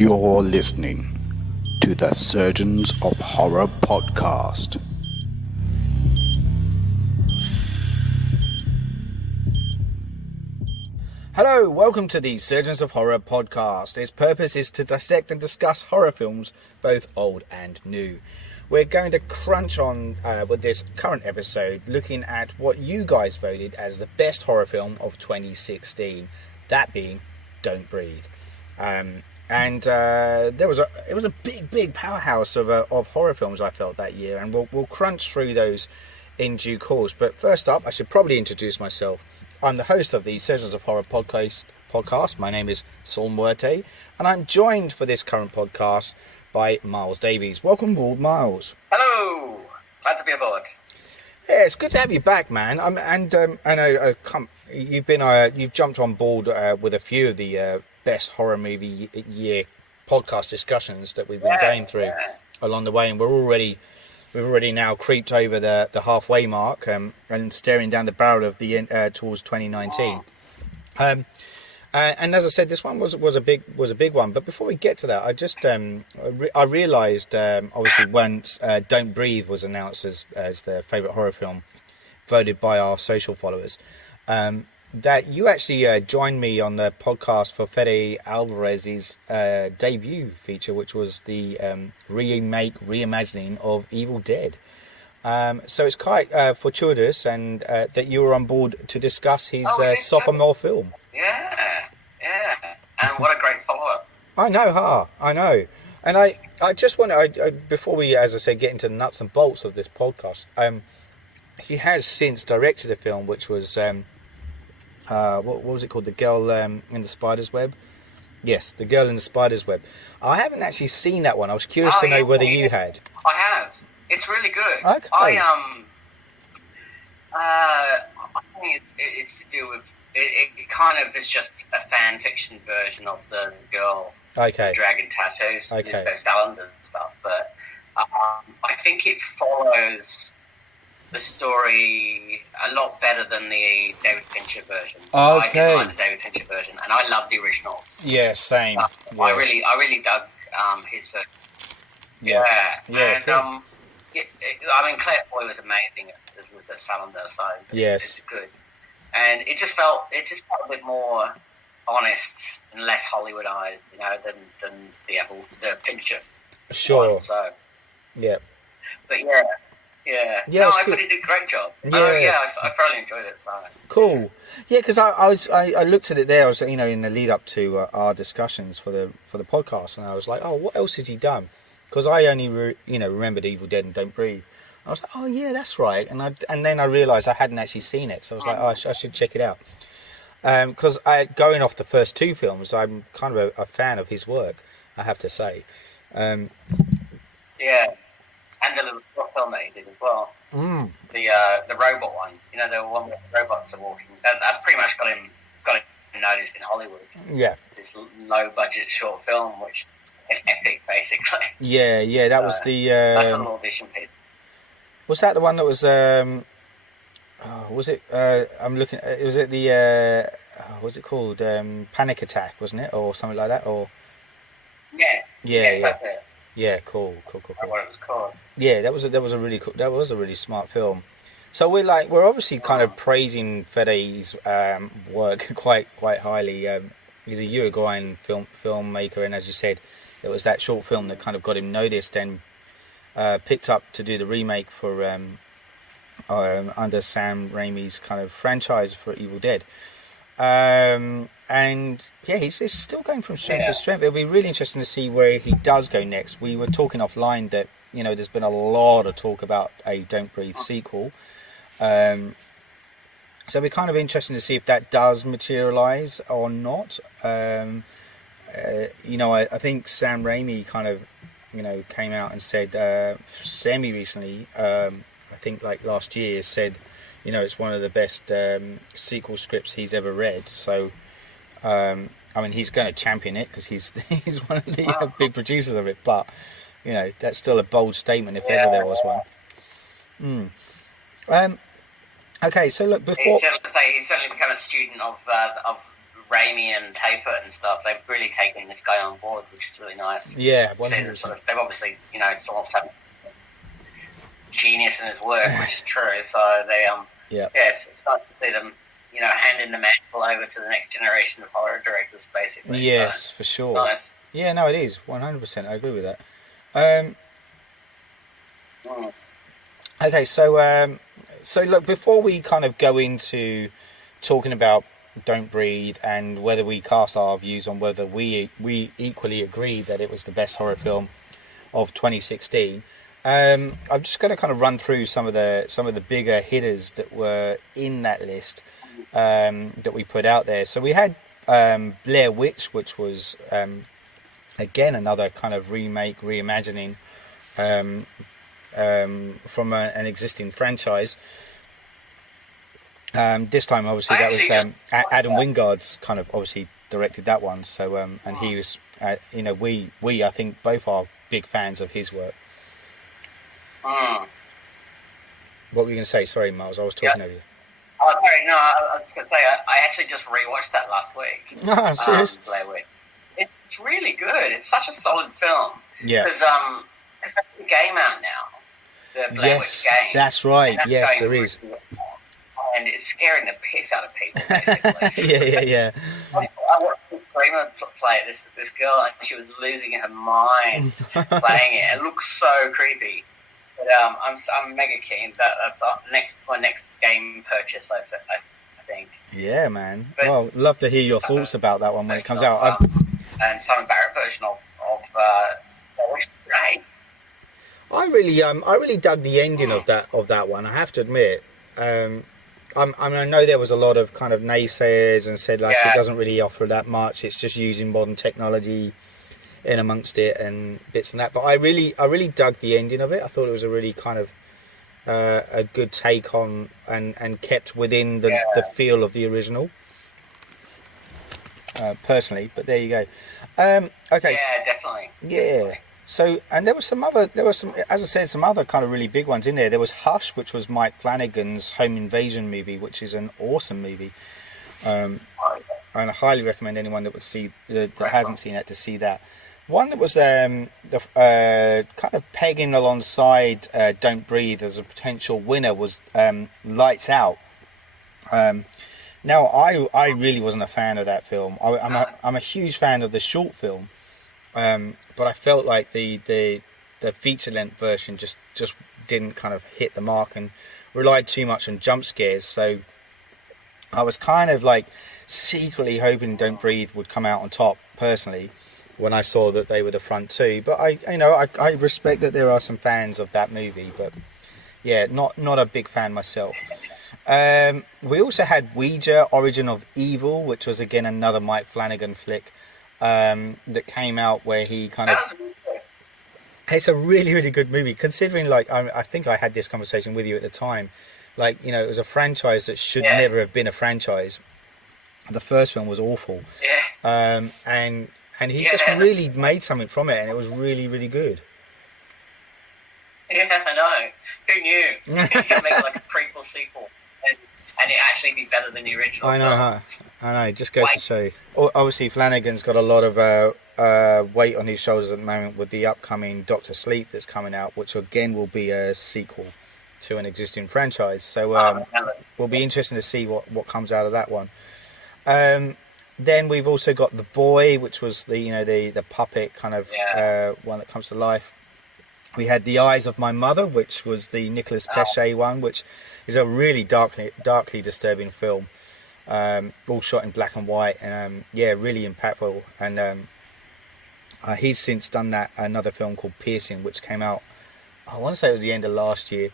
You're listening to the Surgeons of Horror podcast. Hello, welcome to the Surgeons of Horror podcast. Its purpose is to dissect and discuss horror films, both old and new. We're going to crunch on with this current episode, looking at what you guys voted as the best horror film of 2016. That being Don't Breathe. It was a big powerhouse of horror films, I felt, that year, and we'll crunch through those in due course. But first up, I should probably introduce myself. I'm the host of the Surgeons of Horror podcast. My name is Saul Muerte, and I'm joined for this current podcast by Miles Davies. Welcome aboard, Miles. Hello, glad to be aboard. Yeah, it's good to have you back, man. I know you've jumped on board with a few of the best horror movie year podcast discussions that we've been going through along the way, and we've already now creeped over the halfway mark and staring down the barrel of the towards 2019. And as I said, this one was a big one. But before we get to that, I just I realised obviously once Don't Breathe was announced as the favourite horror film voted by our social followers, that you actually joined me on the podcast for Fede Alverez's debut feature, which was the reimagining of Evil Dead. So it's quite fortuitous, and that you were on board to discuss his sophomore film. Yeah, and what a great follow-up. I know. And I just want to, before we, as I said, get into the nuts and bolts of this podcast, he has since directed a film which was, what was it called? The Girl in the Spider's Web? Yes, The Girl in the Spider's Web. I haven't actually seen that one. I was curious to know whether you had. I have. It's really good. Okay. I think it's to do with, it kind of is just a fan fiction version of the girl with the dragon tattoos, Lisbeth Salander and stuff, but I think it follows the story a lot better than the David Fincher version. I did like the David Fincher version, and I love the original. Yeah, same. Yeah. I really dug his version. Yeah. And cool. I mean, Claire Foy was amazing as Lisbeth Salander, so it's good. And it just felt a bit more honest and less Hollywoodized, than the Fincher. Sure. One, so. Yeah. But yeah. No, I thought he did a great job. Yeah. I thoroughly enjoyed it. So. Cool. Yeah, because I looked at it there. I was, in the lead up to our discussions for the podcast, and I was like, oh, what else has he done? Because I only remembered Evil Dead and Don't Breathe. I was like, oh yeah, that's right. And then I realised I hadn't actually seen it, so I was like, oh, I should check it out. Because going off the first two films, I'm kind of a fan of his work, I have to say. Yeah, and the little short film that he did as well. The robot one, the one where the robots are walking. That pretty much got him noticed in Hollywood. Yeah, this low budget short film, which is an epic, basically. Yeah, that was the. That's an audition piece. Was that the one that was? Was it? I'm looking. Was it the? What's it called? Panic Attack, wasn't it, or something like that? Or. Yeah. That's it. Yeah, cool. What it was called? Yeah, that was a really smart film. So we're obviously kind of praising Fede's work quite highly. He's a Uruguayan filmmaker, and as you said, there was that short film that kind of got him noticed and picked up to do the remake for under Sam Raimi's kind of franchise for Evil Dead. And yeah, he's still going from strength to strength. It'll be really interesting to see where he does go next. We were talking offline that there's been a lot of talk about a Don't Breathe sequel. So it'll be kind of interesting to see if that does materialise or not. I think Sam Raimi kind of came out and said semi-recently, I think like last year, said it's one of the best sequel scripts he's ever read. So he's going to champion it because he's one of the big producers of it, but that's still a bold statement if ever there was one. Okay, so look, before he's certainly become a student of Raimi and Taper and stuff, they've really taken this guy on board, which is really nice. Yeah, 100%. Sort of, they've obviously, someone's having genius in his work, which is true. So they, it's nice to see them, handing the mantle over to the next generation of horror directors, basically. Yes, so, for sure. It's nice. Yeah, no, it is 100%. I agree with that. Okay, so look, before we kind of go into talking about Don't Breathe and whether we cast our views on whether we equally agree that it was the best horror film of 2016, I'm just going to kind of run through some of the bigger hitters that were in that list that we put out there. So we had Blair Witch, which was again another kind of reimagining from an existing franchise. This time, obviously, that was Adam Wingard's kind of obviously directed that one. So, and he was, we I think both are big fans of his work. What were you going to say? Sorry, Miles, I was talking over you. Oh, sorry, no, I was going to say, I actually just rewatched that last week. Oh, serious? Blair Witch. It's really good. It's such a solid film. Yeah. Because there's a game out now, the Blair Witch game. That's right. Yes, there is. And it's scaring the piss out of people, basically. yeah. I watched Screamer play it, this girl, and she was losing her mind playing it. It looks so creepy. But I'm mega keen. That's my next game purchase, I think. Yeah, man. Well, love to hear your thoughts about that one when it comes out. And Simon Barrett version of Witch, great. I really dug the ending of that one. I have to admit. I know there was a lot of kind of naysayers and said it doesn't really offer that much. It's just using modern technology in amongst it and bits and that. But I really dug the ending of it. I thought it was a really kind of a good take on and kept within the feel of the original. Personally, but there you go. Okay. Yeah, definitely. Yeah. So, and there was some, as I said, some other kind of really big ones in there. There was Hush, which was Mike Flanagan's home invasion movie, which is an awesome movie. And I highly recommend anyone that hasn't seen it to see that. One that was kind of pegging alongside Don't Breathe as a potential winner was Lights Out. Now, I really wasn't a fan of that film. I'm a huge fan of the short film. But I felt like the feature length version just didn't kind of hit the mark and relied too much on jump scares. So I was kind of like secretly hoping Don't Breathe would come out on top personally when I saw that they were the front two. But I respect that there are some fans of that movie, but yeah, not a big fan myself. We also had Ouija, Origin of Evil, which was again another Mike Flanagan flick. That came out where he kind of... It's a really, really good movie, considering, like, I think I had this conversation with you at the time. Like, it was a franchise that should never have been a franchise. The first one was awful. Yeah. And he just really made something from it, and it was really, really good. Yeah, I know. Who knew? You could make like a prequel sequel. And it actually be better than the original. I know. It just goes to show. Obviously, Flanagan's got a lot of weight on his shoulders at the moment with the upcoming Doctor Sleep that's coming out, which again will be a sequel to an existing franchise. So will be interesting to see what comes out of that one. Then we've also got The Boy, which was the puppet kind of one that comes to life. We had The Eyes of My Mother, which was the Nicolas Pesce one, which is a really darkly disturbing film, all shot in black and white, and really impactful. And he's since done another film called Piercing, which came out, I want to say it was the end of last year,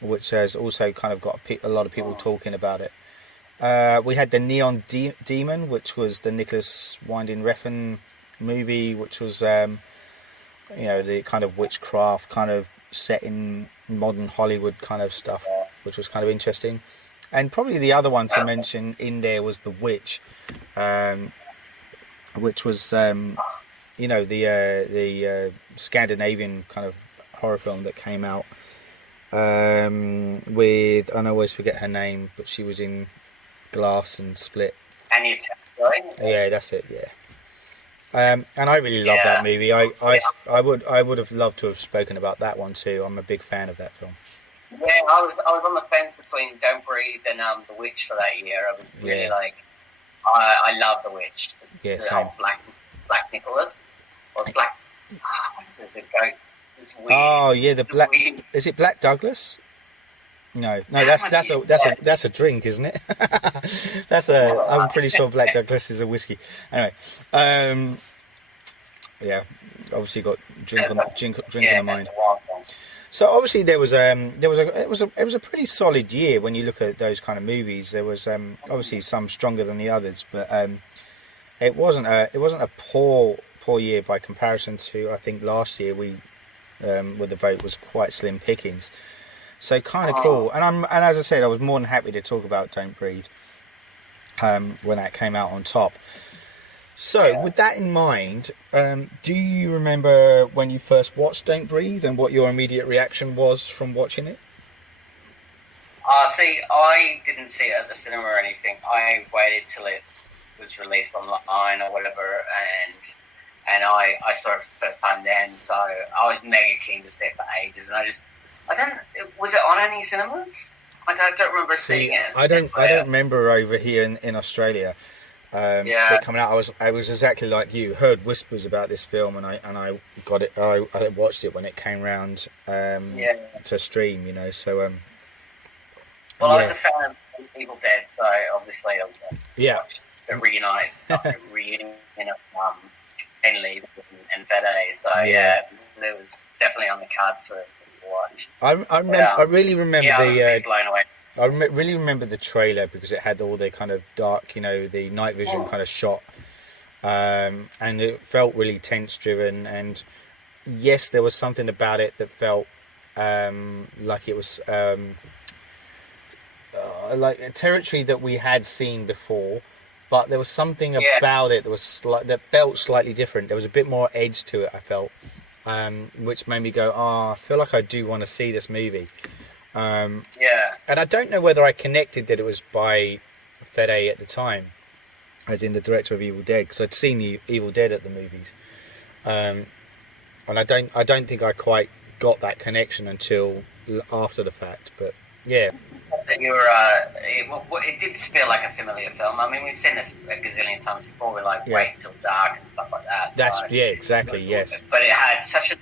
which has also kind of got a lot of people talking about it. We had The Neon Demon, which was the Nicholas Winding Refn movie, which was the kind of witchcraft kind of set in modern Hollywood kind of stuff, which was kind of interesting. And probably the other one to mention in there was The Witch, which was the Scandinavian kind of horror film that came out with, I always forget her name, but she was in Glass and Split. Anya Taylor. Yeah, that's it. Yeah. And I really love that movie. I would have loved to have spoken about that one too. I'm a big fan of that film. Yeah, I was on the fence between Don't Breathe and The Witch for that year. I was really I love The Witch. Yeah, the whole Black Nicholas or Black. The goat. It's weird. Oh yeah, the Black. Is it Black Douglas? No, that's a drink, isn't it? I'm pretty sure Black Douglas is a whiskey. Anyway, yeah, obviously got drink on the mind. So obviously it was a pretty solid year when you look at those kind of movies. There was obviously some stronger than the others, but it wasn't a poor year by comparison to, I think, last year where the vote was quite slim pickings. So kind of cool, and as I said, I was more than happy to talk about Don't Breathe when that came out on top. So with that in mind, do you remember when you first watched Don't Breathe and what your immediate reaction was from watching it? See, I didn't see it at the cinema or anything. I waited till it was released online or whatever, and I saw it for the first time then. So I was mega keen to see it for ages, and was it on any cinemas? I don't remember seeing it. I don't remember over here in Australia. It coming out. I was exactly like you. Heard whispers about this film, and I got it. I watched it when it came round to stream. You know, so I was a fan of Evil Dead, so obviously I was the reunion of Henley and Fede. So it was definitely on the cards for watch. I really remember blown away. I really remember the trailer because it had all the kind of dark, the night vision kind of shot, and it felt really tense driven. And yes, there was something about it that felt like it was like a territory that we had seen before, but there was something about it that was that felt slightly different. There was a bit more edge to it, I felt. Which made me go, I feel like I do want to see this movie. And I don't know whether I connected that it was by Fede at the time, as in the director of Evil Dead, because I'd seen the Evil Dead at the movies. And I don't think I quite got that connection until after the fact. But yeah. It did feel like a familiar film. I mean, we've seen this a gazillion times before. We're like, wait till dark and stuff like that. Exactly, yes. But it had such a...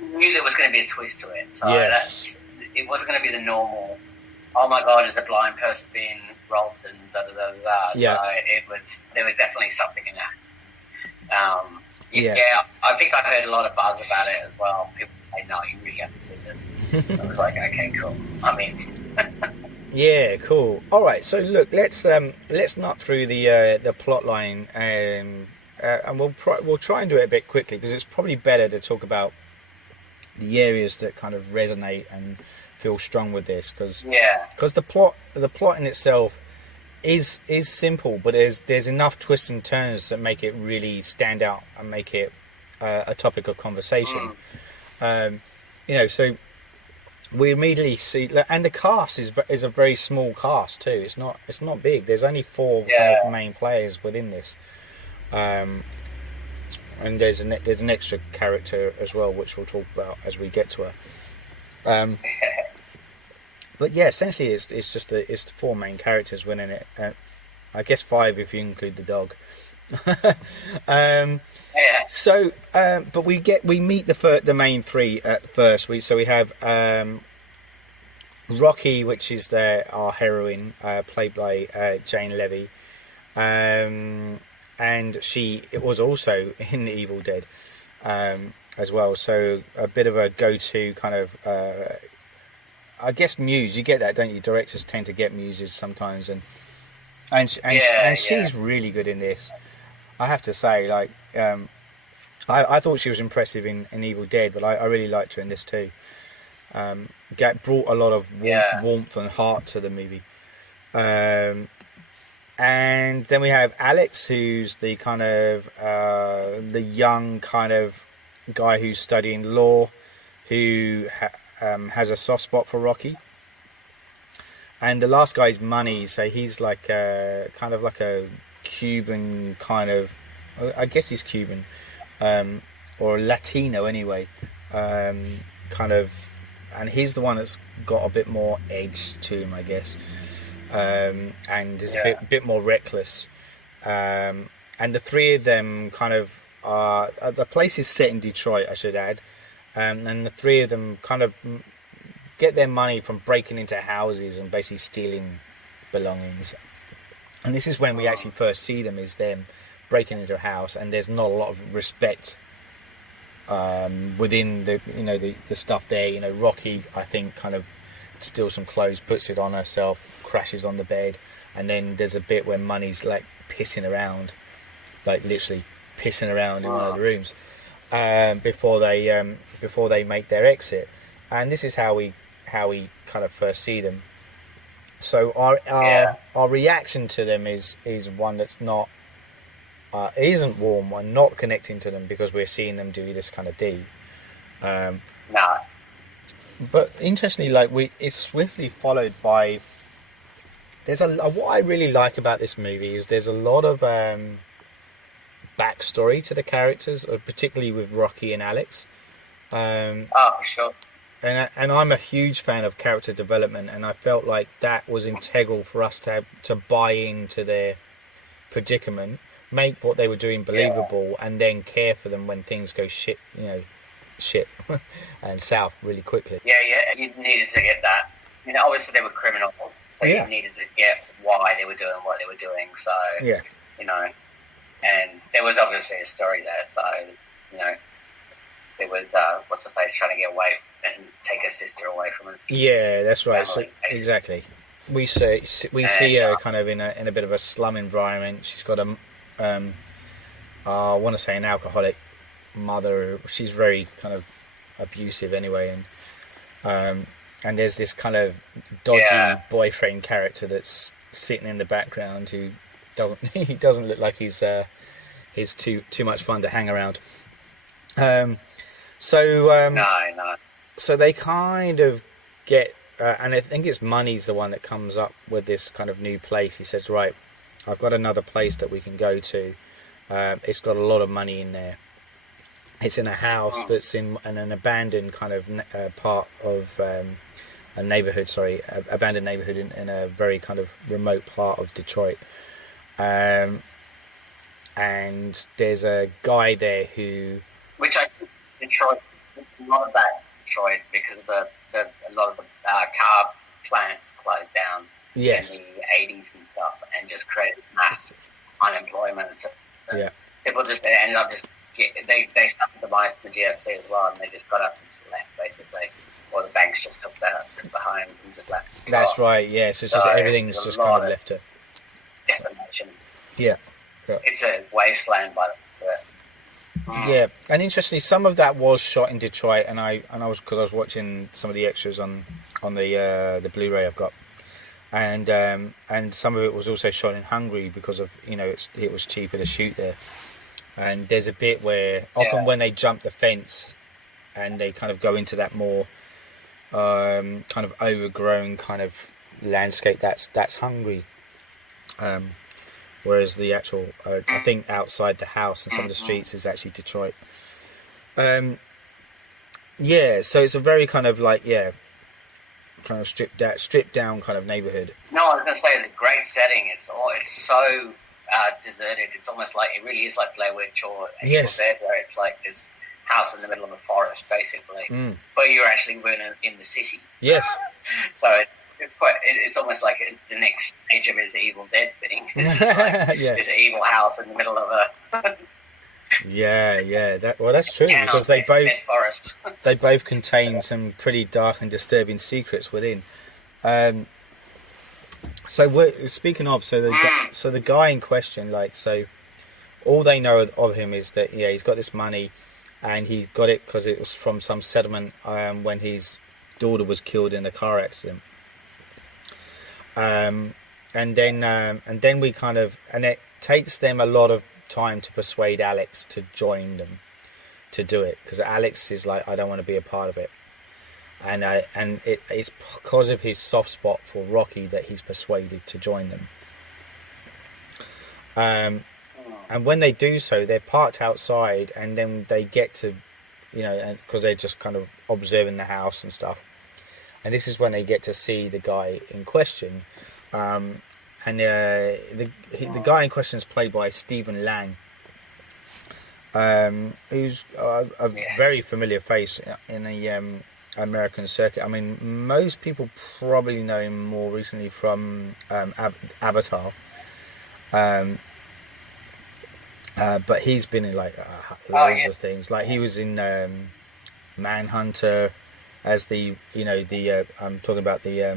You knew there was going to be a twist to it. So it wasn't going to be the normal, oh my God, is a blind person being robbed and da-da-da-da-da. Yeah. So there was definitely something in that. I think I heard a lot of buzz about it as well. People say, no, you really have to see this. I was like, okay, cool. I'm in. Yeah, cool. All right, so look, let's nut through the plot line, and we'll try and do it a bit quickly because it's probably better to talk about the areas that kind of resonate and feel strong with this because the plot in itself is simple, but there's enough twists and turns that make it really stand out and make it a topic of conversation. So we immediately see, and the cast is a very small cast too. It's not big. There's only 4 kind of main players within this, and there's an extra character as well, which we'll talk about as we get to her. But yeah, essentially it's the 4 main characters within it. I guess 5 if you include the dog. So, but we meet the main 3 at first. We have Rocky, which is our heroine, played by Jane Levy, and it was also in the Evil Dead as well. So a bit of a go-to kind of, I guess, muse. You get that, don't you? Directors tend to get muses sometimes, and she's really good in this. I have to say, like, I thought she was impressive in Evil Dead, but I really liked her in this too. Brought a lot of warmth and heart to the movie. And then we have Alex, who's the kind of the young kind of guy who's studying law, who has a soft spot for Rocky. And the last guy's money, so he's like kind of like a Cuban kind of, I guess he's Cuban, or Latino anyway, kind of, and he's the one that's got a bit more edge to him, I guess, and is a bit more reckless. And the three of them kind of are, the place is set in Detroit, I should add, and the three of them kind of get their money from breaking into houses and basically stealing belongings. And this is when we actually first see them, is them breaking into a house, and there's not a lot of respect within the stuff there. Rocky, I think, kind of steals some clothes, puts it on herself, crashes on the bed, and then there's a bit where Money's like pissing around, like literally pissing around in one of the rooms before they make their exit. And this is how we kind of first see them. So our reaction to them is one that's not isn't warm. We're not connecting to them because we're seeing them do this kind of deed. No. But interestingly, it's swiftly followed by. What I really like about this movie is there's a lot of backstory to the characters, particularly with Rocky and Alex. For sure. And I'm a huge fan of character development, and I felt like that was integral for us to buy into their predicament, make what they were doing believable, and then care for them when things go shit and south really quickly. Yeah, you needed to get that. Obviously they were criminals, so you needed to get why they were doing what they were doing. So and there was obviously a story there. So there was what's the face trying to get away and take her sister away from her. Yeah, that's right. So, exactly. We see her kind of in a bit of a slum environment. She's got I want to say an alcoholic mother. She's very kind of abusive anyway, and there's this kind of dodgy boyfriend character that's sitting in the background who doesn't look like he's too much fun to hang around. So they kind of get, and I think it's Money's the one that comes up with this kind of new place. He says, right, I've got another place that we can go to. It's got a lot of money in there. It's in a house that's in an abandoned kind of part of a neighborhood, abandoned neighborhood in a very kind of remote part of Detroit. And there's a guy there who... Which I think Detroit, a lot of that Detroit, because of a lot of the car plants closed down in the 80s and stuff, and just created mass unemployment. So people just ended up they started demise in the GFC as well, and they just got up and just left basically, or the banks just took the homes and just left. That's right. Yeah, so it's just everything's just kind of left to destination. Yeah. It's a wasteland by the Yeah, and interestingly, some of that was shot in Detroit, and I was watching some of the extras on the Blu-ray I've got, and some of it was also shot in Hungary because of it was cheaper to shoot there. And there's a bit where often when they jump the fence and they kind of go into that more kind of overgrown kind of landscape, that's Hungary. Whereas the actual, I think outside the house and some of the streets is actually Detroit. So it's a very kind of kind of stripped down kind of neighborhood. No, I was going to say it's a great setting. It's so deserted. It's almost like, it really is like Blair Witch or Evil Dead, where it's like this house in the middle of a forest, basically. But you're actually in the city. Yes. So it's almost like the next stage of his Evil Dead thing. It's just like this evil house in the middle of a... That's true, because they both contain some pretty dark and disturbing secrets within. Speaking of, the guy in question, all they know of him is that he's got this money, and he got it because it was from some settlement when his daughter was killed in a car accident. And then we kind of, and it takes them a lot of time to persuade Alex to join them to do it, because Alex is like, I don't want to be a part of it. and it's because of his soft spot for Rocky that he's persuaded to join them. And when they do so, they're parked outside, and then they get to, because they're just kind of observing the house and stuff. And this is when they get to see the guy in question. And the guy in question is played by Stephen Lang, who's a very familiar face in the American circuit. I mean, most people probably know him more recently from Avatar. But he's been in like loads of things. Like he was in Manhunter as the I'm talking about the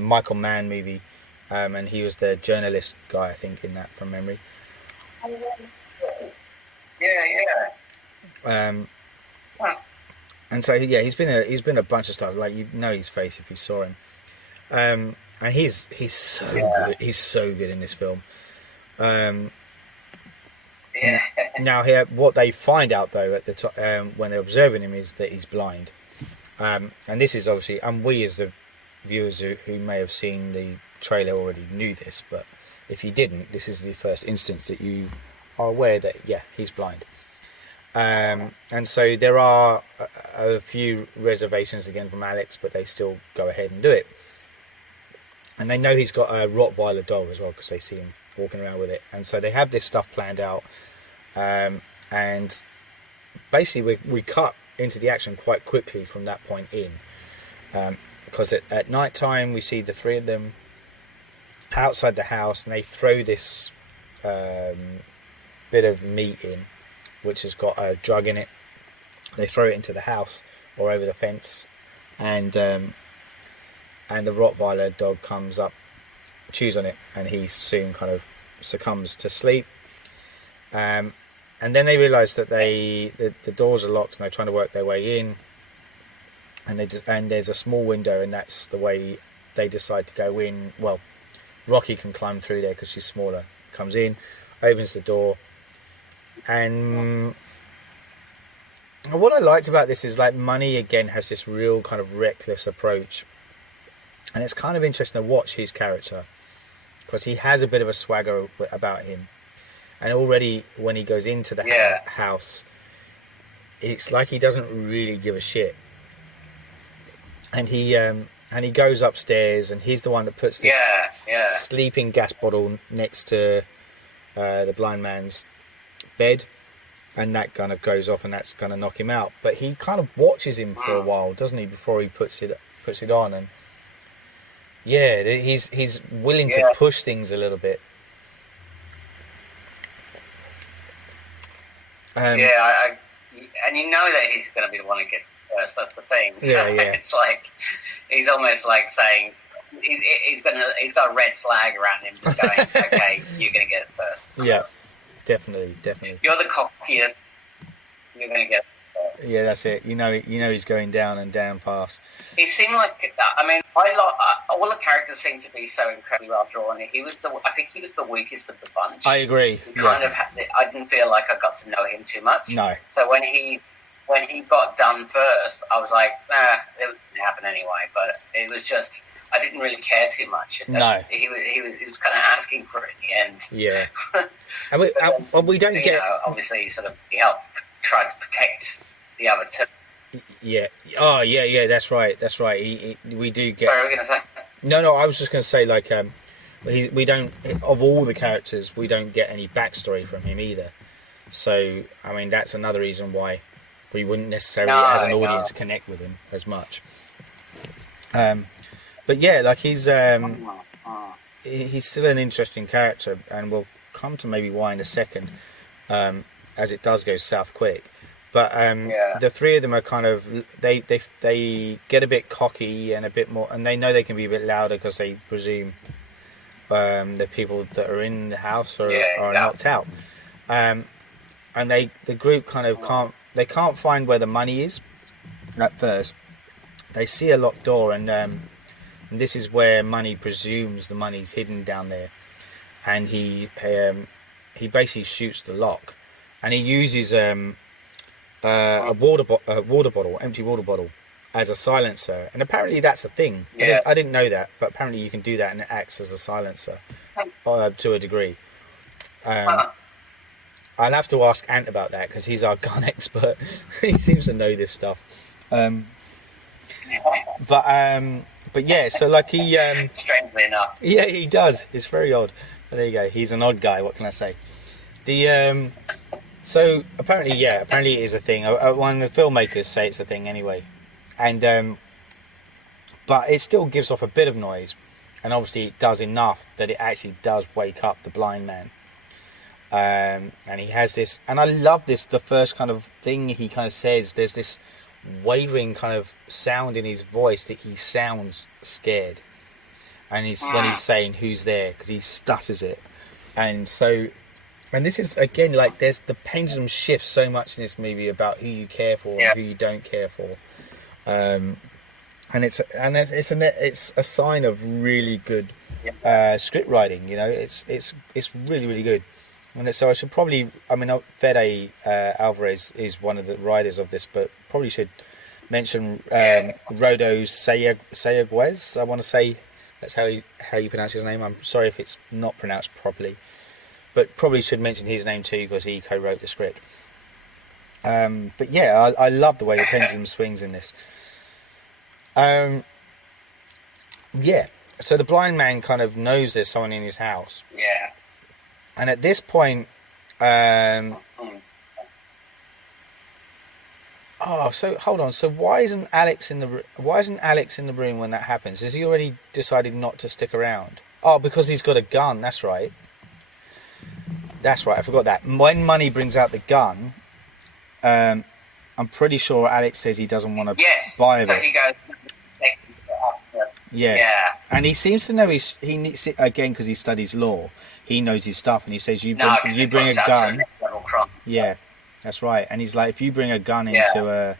Michael Mann movie, and he was the journalist guy, I think, in that from memory. And so he's been a bunch of stuff. Like his face if you saw him. And he's so good. He's so good in this film. Now here, what they find out though at the when they're observing him is that he's blind, and this is obviously, and we as the viewers who may have seen the trailer already knew this, but if you didn't, this is the first instance that you are aware that he's blind. And so there are a few reservations again from Alex, but they still go ahead and do it. And they know he's got a Rottweiler dog as well because they see him walking around with it, and so they have this stuff planned out, and basically we cut into the action quite quickly from that point in, because at night time we see the three of them outside the house, and they throw this bit of meat in which has got a drug in it. They throw it into the house or over the fence, and the Rottweiler dog comes up, chews on it, and he soon kind of succumbs to sleep. And then they realise that the doors are locked, and they're trying to work their way in. And there's a small window, and that's the way they decide to go in. Well, Rocky can climb through there because she's smaller. Comes in, opens the door, and what I liked about this is like Money again has this real kind of reckless approach, and it's kind of interesting to watch his character because he has a bit of a swagger about him, and already when he goes into the house, it's like he doesn't really give a shit, and he goes upstairs, and he's the one that puts this sleeping gas bottle next to the blind man's bed, and that kind of goes off, and that's going to knock him out. But he kind of watches him for a while, doesn't he, before he puts it on, and he's willing to push things a little bit. And you know that he's going to be the one who gets first. That's the thing. So it's like he's almost like saying he's got a red flag around him, just going, "Okay, you're going to get it first." Yeah, definitely. You're the cockiest. You're going to get it first. Yeah, that's it. You know he's going down and down fast. He seemed like, I mean, all the characters seem to be so incredibly well drawn. I think he was the weakest of the bunch. I agree. I didn't feel like I got to know him too much. No. So when he got done first, I was like, it wouldn't happen anyway. But it was just, I didn't really care too much. No. He was kind of asking for it in the end. Yeah. And we don't get... obviously, sort of, he helped try to protect the other two. Yeah. Oh, yeah. That's right. We do get. What were we going to say? No. I was just going to say, like, we don't, of all the characters, we don't get any backstory from him either. So, I mean, that's another reason why we wouldn't necessarily, as an audience, connect with him as much. But yeah, like he's still an interesting character, and we'll come to maybe why in a second, as it does go south quick. But the three of them are kind of they get a bit cocky and a bit more, and they know they can be a bit louder because they presume the people that are in the house are knocked out, and the group kind of can't find where the money is at first. They see a locked door, and this is where Money presumes the money's hidden down there, and he basically shoots the lock, and he uses a empty water bottle, as a silencer, and apparently that's a thing. Yeah. I didn't know that, but apparently you can do that, and it acts as a silencer to a degree. I'll have to ask Ant about that because he's our gun expert. He seems to know this stuff. But yeah, so like he strangely enough, yeah, he does. It's very odd. But there you go. He's an odd guy. What can I say? The so apparently it is a thing. One of the filmmakers say it's a thing anyway, and but it still gives off a bit of noise, and obviously it does enough that it actually does wake up the blind man. And he has this, and I love this. The first kind of thing he kind of says, there's this wavering kind of sound in his voice that he sounds scared, and he's when he's saying who's there, because he stutters it. And so, and this is again like there's the pendulum shifts so much in this movie about who you care for and who you don't care for, and it's a sign of really good script writing. You know, it's really, really good. And so I should probably, I mean, Fede Alverez is one of the writers of this, but probably should mention Rodo Sayagüez. I want to say that's how you pronounce his name. I'm sorry if it's not pronounced properly, but probably should mention his name too because he co-wrote the script. But yeah, I love the way the pendulum swings in this. Yeah, so the blind man kind of knows there's someone in his house. Yeah. And at this point, so hold on. So why isn't Alex in the room when that happens? Has he already decided not to stick around? Oh, because he's got a gun. That's right. I forgot that. When Money brings out the gun, I'm pretty sure Alex says he doesn't want to buy it. So he goes. Yeah. And he seems to know he needs it again because he studies law. He knows his stuff, and he says, "You bring a gun." Yeah, that's right. And he's like, "If you bring a gun into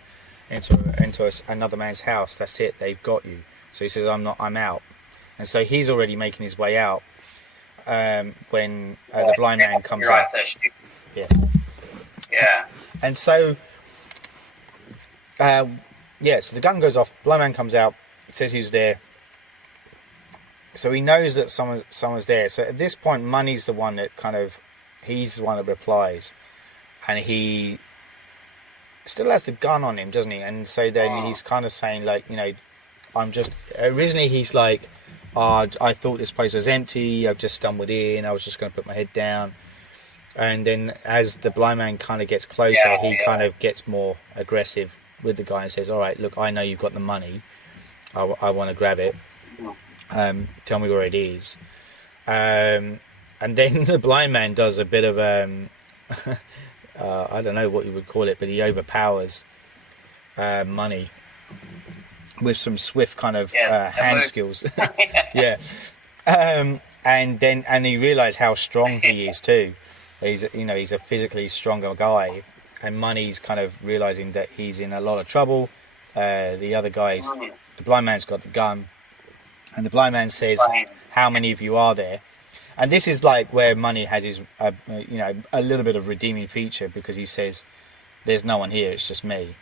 another man's house, that's it. They've got you." So he says, I'm out." And so he's already making his way out when the blind man comes out. Yeah. And so, so the gun goes off. Blind man comes out. It says who's there. So he knows that someone's there. So at this point, Money's the one that he's the one that replies, and he still has the gun on him, doesn't he? And so then he's kind of saying like, you know, originally he's like, I thought this place was empty. I've just stumbled in. I was just going to put my head down. And then as the blind man kind of gets closer, he kind of gets more aggressive with the guy and says, "All right, look, I know you've got the money. I want to grab it. Tell me where it is." And then the blind man does a bit of I don't know what you would call it, but he overpowers Money with some swift kind of hand skills. Yeah. And he realizes how strong he is too. He's a physically stronger guy, and Money's kind of realizing that he's in a lot of trouble. The other guys, the blind man's got the gun. And the blind man says, "How many of you are there?" And this is like where Money has his, a little bit of redeeming feature, because he says, "There's no one here. It's just me.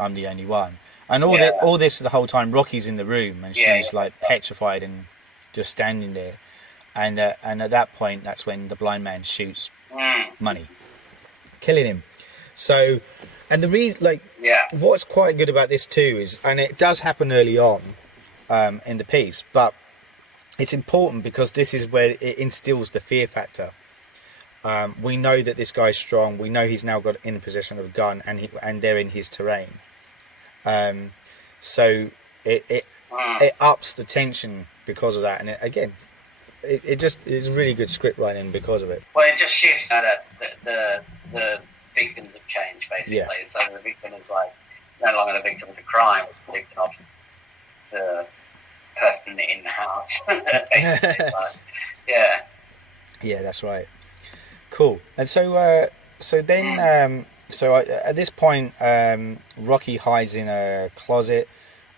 I'm the only one." And all this the whole time, Rocky's in the room, and she's like petrified and just standing there. And at that point, that's when the blind man shoots Money, killing him. So, and the reason, what's quite good about this too is, and it does happen early on. In the piece, but it's important because this is where it instills the fear factor. We know that this guy's strong. We know he's now got in possession of a gun, and they're in his terrain. So it ups the tension because of that, and it just is really good script writing because of it. Well, it just shifts that the victims have changed basically. So the victim is like no longer the victim of the crime, it's the victim of the person in the house. Yeah, that's right. Cool. And so at this point, Rocky hides in a closet.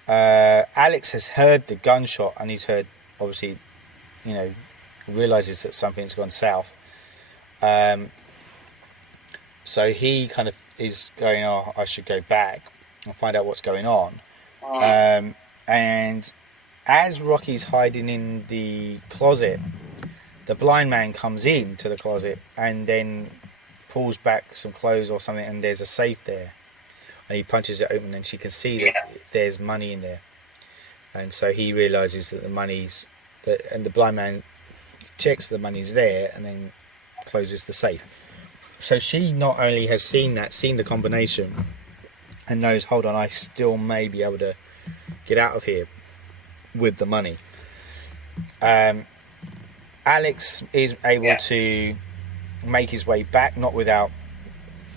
Alex has heard the gunshot, and he's heard, obviously, realizes that something's gone south. So he kind of is going, "Oh, I should go back and find out what's going on." And as Rocky's hiding in the closet, the blind man comes in to the closet and then pulls back some clothes or something, and there's a safe there. And he punches it open, and she can see that there's money in there. And so he realises that the money's... and the blind man checks the money's there and then closes the safe. So she not only has seen the combination, and knows, hold on, I still may be able to get out of here with the money. Alex is able to make his way back, not without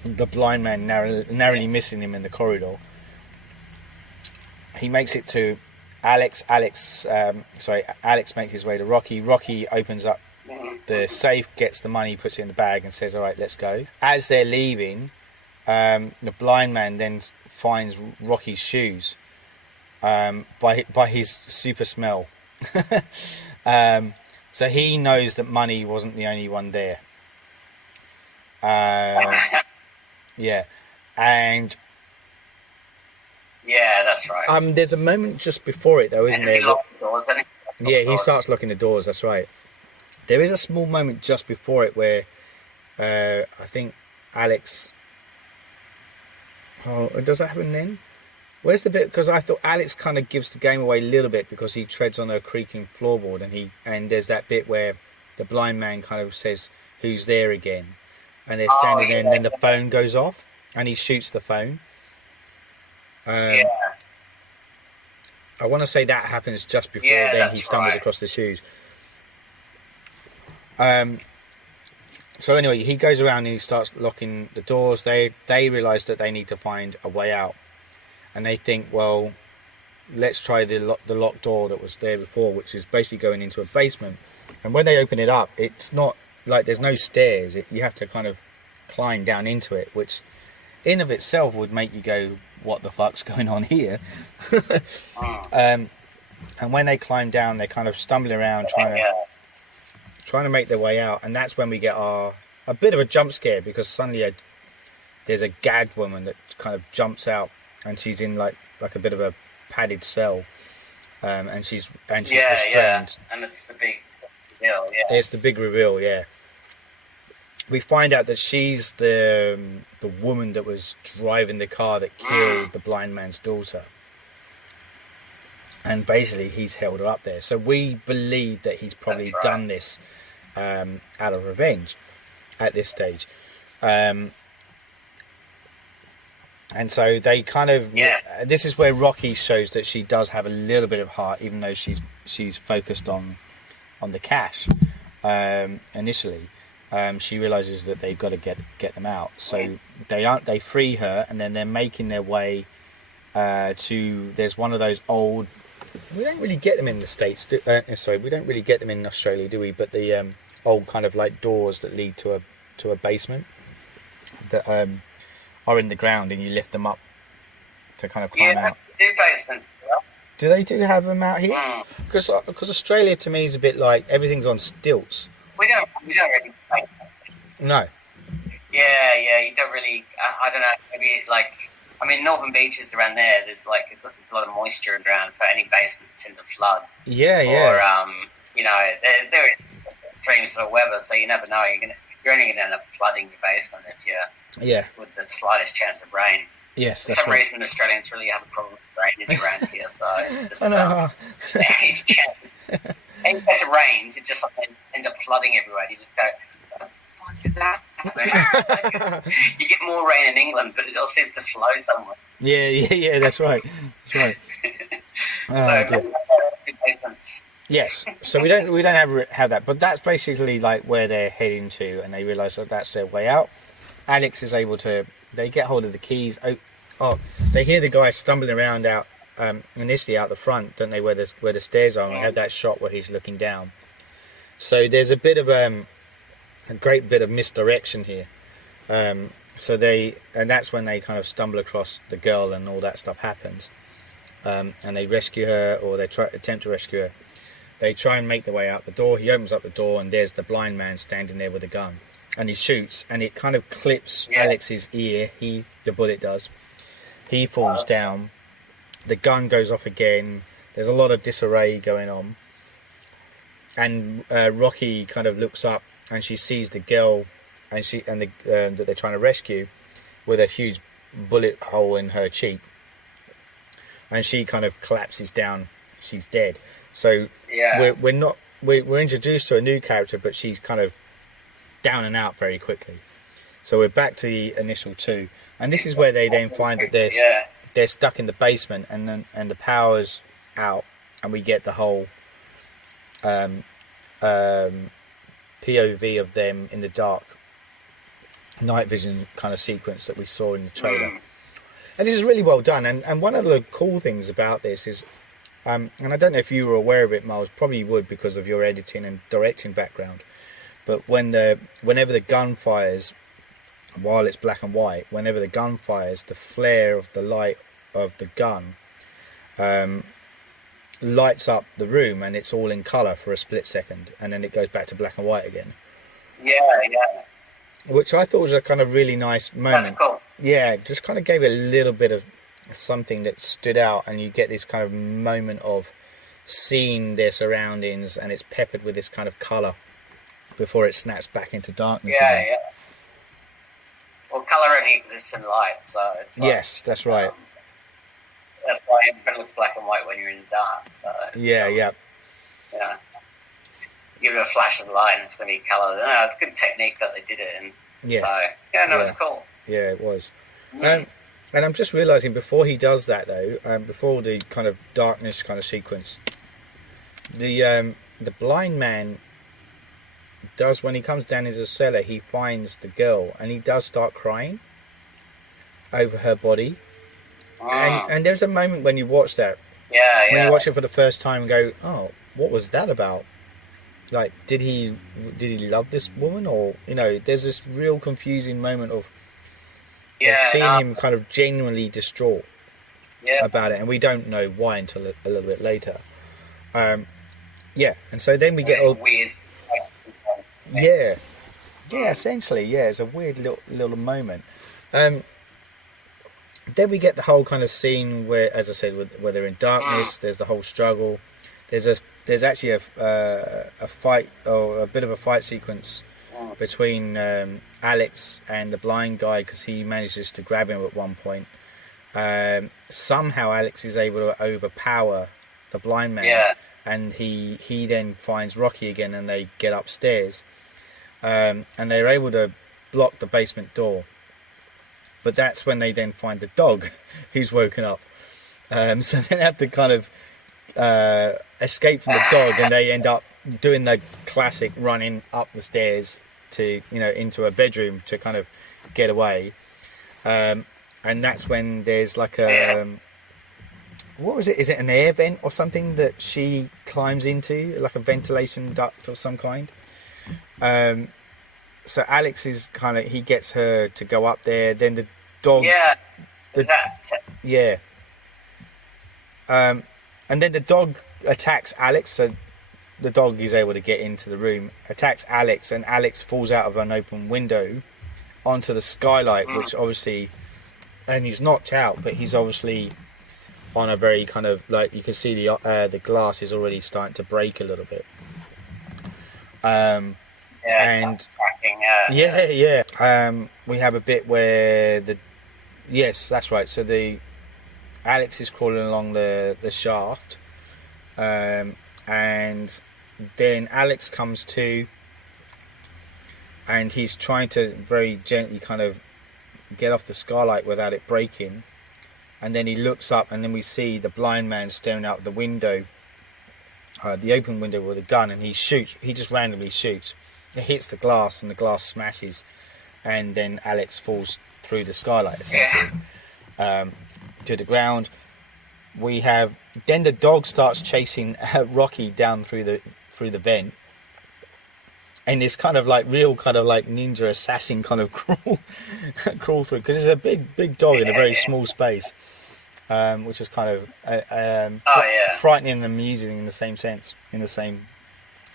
the blind man narrowly missing him in the corridor. He makes it to Alex. Alex makes his way to Rocky. Rocky opens up the safe, gets the money, puts it in the bag, and says, all right, let's go. As they're leaving, the blind man then finds Rocky's shoes by his super smell. So he knows that money wasn't the only one there. And yeah, that's right. There's a moment just before it, though, isn't there? He starts locking the doors. That's right. There is a small moment just before it where I think Alex... Oh, does that happen then? Where's the bit? Because I thought Alex kind of gives the game away a little bit because he treads on a creaking floorboard, and there's that bit where the blind man kind of says, "Who's there again?" And they're standing there, and then the phone goes off, and he shoots the phone. I want to say that happens just before then he stumbles across the shoes. So anyway, he goes around and he starts locking the doors. They realise that they need to find a way out, and they think, well, let's try the locked door that was there before, which is basically going into a basement. And when they open it up, it's not like there's no stairs. You have to kind of climb down into it, which in of itself would make you go, what the fuck's going on here? And when they climb down, they're kind of stumbling around trying to make their way out, and that's when we get a bit of a jump scare, because suddenly there's a gagged woman that kind of jumps out, and she's in like a bit of a padded cell, and she's restrained. And it's the big reveal. It's the big reveal. We find out that she's the woman that was driving the car that killed the blind man's daughter. And basically he's held her up there. So we believe that he's probably done this out of revenge at this stage. And so they kind of... this is where Rocky shows that she does have a little bit of heart, even though she's focused on the cash initially. She realises that they've got to get them out. So they free her, and then they're making their way to... There's one of those old... We don't really get them in the States. We don't really get them in Australia, do we? But the old kind of like doors that lead to a basement that are in the ground, and you lift them up to kind of climb out. Yeah, basements. Do they have them out here? Because Australia to me is a bit like everything's on stilts. We don't really. No. Yeah, you don't really. I don't know. Maybe like. I mean, northern beaches around there, there's a lot of moisture around, so any basements tend to flood. Or, they're extreme sort of weather, so you never know. You're only going to end up flooding your basement if you're with the slightest chance of rain. Yes, for some reason, Australians really have a problem with rain around here, so it's just any place it rains, it just ends up flooding everywhere. You just go, what the fuck did that happen? You get more rain in England, but it all seems to flow somewhere. Yeah, that's right. Yes, so we don't have that, but that's basically like where they're heading to, and they realise that that's their way out. Alex is able to... They get hold of the keys. They hear the guy stumbling around out initially out the front, don't they? Where the stairs are. And we have that shot where he's looking down. So there's a bit of a great bit of misdirection here. And that's when they kind of stumble across the girl, and all that stuff happens. And they rescue her, or they attempt to rescue her. They try and make their way out the door. He opens up the door, and there's the blind man standing there with a gun. And he shoots, and it kind of clips Alex's ear. The bullet does. He falls down. the gun goes off again. There's a lot of disarray going on, and Rocky kind of looks up and she sees the girl, and that they're trying to rescue, with a huge bullet hole in her cheek, and she kind of collapses down. She's dead. So we're introduced to a new character, but she's kind of down and out very quickly. So we're back to the initial two, and this is where they then find that they're stuck in the basement, and the power's out, and we get the whole POV of them in the dark, night vision kind of sequence that we saw in the trailer. And this is really well done. And one of the cool things about this is, and I don't know if you were aware of it, Miles, probably you would because of your editing and directing background, but whenever the gun fires, while it's black and white, whenever the gun fires, the flare of the light of the gun lights up the room, and it's all in colour for a split second, and then it goes back to black and white again. Which I thought was a kind of really nice moment. That's cool. Yeah, just kind of gave it a little bit of something that stood out, and you get this kind of moment of seeing their surroundings, and it's peppered with this kind of colour before it snaps back into darkness again. Well, colour only exists in light, so it's like, yes, that's right. That's why everything looks black and white when you're in the dark. So yeah. Give it a flash of light and it's going to be coloured. No, it's a good technique that they did it in. Yes. So, it's cool. Yeah, it was. And I'm just realising, before he does that though, before the kind of darkness kind of sequence, the blind man does, when he comes down into the cellar, he finds the girl, and he does start crying over her body. And there's a moment when you watch that, when you watch it for the first time and go, oh, what was that about? Like, did he love this woman, or there's this real confusing moment of seeing him kind of genuinely distraught about it, and we don't know why until a little bit later. And so then we get all weird. Essentially, it's a weird little moment. Then we get the whole kind of scene where, as I said, where they're in darkness. There's the whole struggle. There's actually a fight, or a bit of a fight sequence between Alex and the blind guy, because he manages to grab him at one point. Somehow Alex is able to overpower the blind man, and he then finds Rocky again, and they get upstairs, and they're able to block the basement door. But that's when they then find the dog who's woken up. So they have to kind of escape from the dog, and they end up doing the classic running up the stairs to into a bedroom to kind of get away. And that's when there's like a what was it? Is it an air vent or something that she climbs into, like a ventilation duct of some kind? So Alex is he gets her to go up there. Then the dog, and then the dog attacks Alex. So the dog is able to get into the room, attacks Alex, and Alex falls out of an open window onto the skylight, which obviously, and he's knocked out, but he's obviously on a very kind of, like, you can see the glass is already starting to break a little bit. We have a bit where that's right. So Alex is crawling along the shaft, and then Alex comes to, and he's trying to very gently kind of get off the skylight without it breaking, and then he looks up, and then we see the blind man staring out the window, the open window, with a gun, and he just randomly shoots. It hits the glass, and the glass smashes, and then Alex falls through the skylight essentially to the ground. Then the dog starts chasing Rocky down through the vent, and this kind of like real kind of like ninja assassin kind of crawl through, because it's a big dog in a very small space, which is kind of frightening and amusing in the same sense, in the same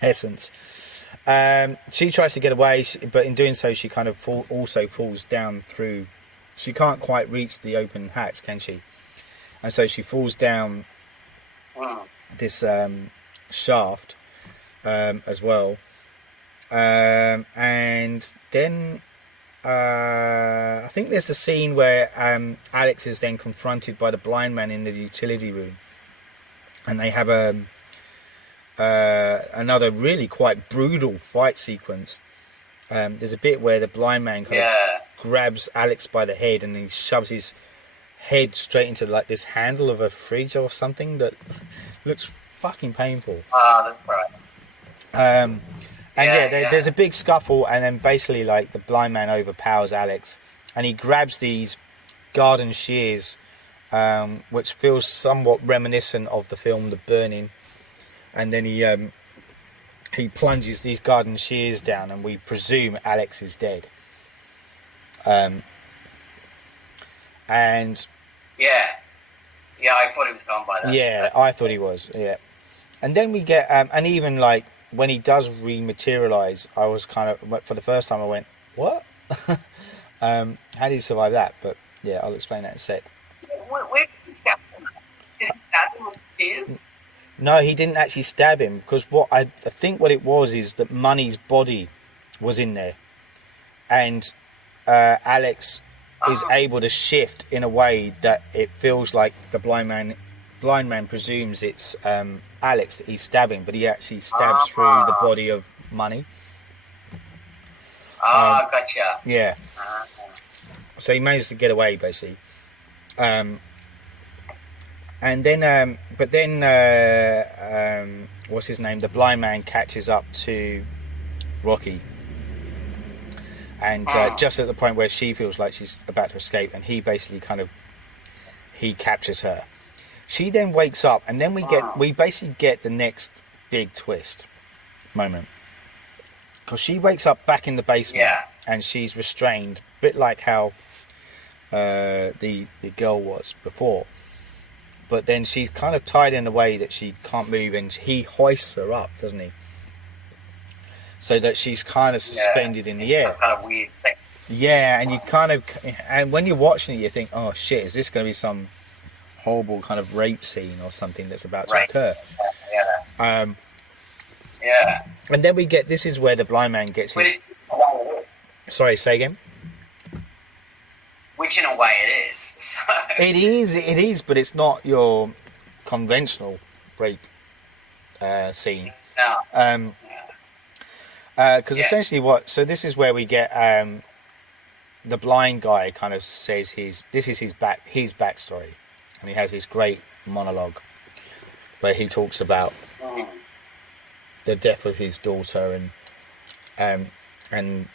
essence. She tries to get away, but in doing so she kind of also falls down through. She can't quite reach the open hatch, can she? and so she falls down this shaft as well, and then I think there's the scene where Alex is then confronted by the blind man in the utility room, and they have another really quite brutal fight sequence. There's a bit where the blind man kind of grabs Alex by the head, and he shoves his head straight into like this handle of a fridge or something that looks fucking painful. That's right. There's a big scuffle, and then basically like the blind man overpowers Alex, and he grabs these garden shears, which feels somewhat reminiscent of the film The Burning, and then he plunges these garden shears down, and we presume Alex is dead. And I thought he was gone by that. Yeah, I thought he was. Yeah, and then we get and even like when he does rematerialize, I was kind of, for the first time I went, what? How did he survive that? But yeah, I'll explain that in a sec. Where did he stab him? Did he stab him with shears? No, he didn't actually stab him, because what I think what it was is that Money's body was in there, and Alex is able to shift in a way that it feels like the blind man presumes it's Alex that he's stabbing, but he actually stabs through the body of Money. Gotcha. Yeah. So he managed to get away, basically. And then, what's his name? The blind man catches up to Rocky. And just at the point where she feels like she's about to escape, and he basically he captures her. She then wakes up, and then we basically get the next big twist moment, because she wakes up back in the basement, and she's restrained, a bit like how the girl was before. But then she's kind of tied in a way that she can't move, and he hoists her up, doesn't he? So that she's kind of suspended in the air. Some kind of weird thing. Yeah, and when you're watching it, you think, oh shit, is this going to be some horrible kind of rape scene or something that's about to occur? And then we get, this is where the blind man gets his... Sorry, say again? Which in a way it is. So. It is, but it's not your conventional rape scene. No. Because essentially so this is where we get the blind guy kind of says his backstory, and he has this great monologue where he talks about the death of his daughter and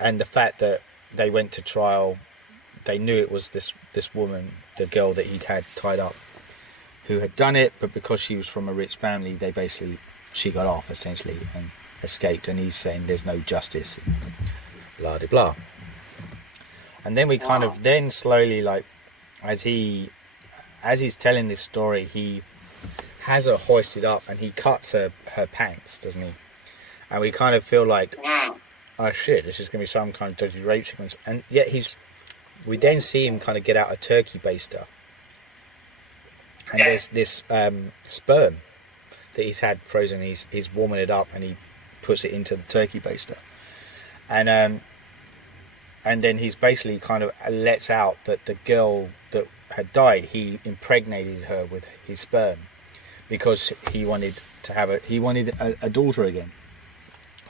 the fact that they went to trial. They knew it was this woman, the girl that he'd had tied up, who had done it, but because she was from a rich family, she got off essentially and escaped. And he's saying there's no justice, blah de blah. And then we kind of then slowly, like as he's telling this story, he has her hoisted up and he cuts her pants, doesn't he? And we kind of feel like, oh shit, this is going to be some kind of dodgy rape sequence. And yet we then see him kind of get out a turkey baster, and there's this sperm that he's had frozen. He's warming it up and he puts it into the turkey baster, and then he's basically kind of lets out that the girl that had died, he impregnated her with his sperm because he wanted to have a daughter again.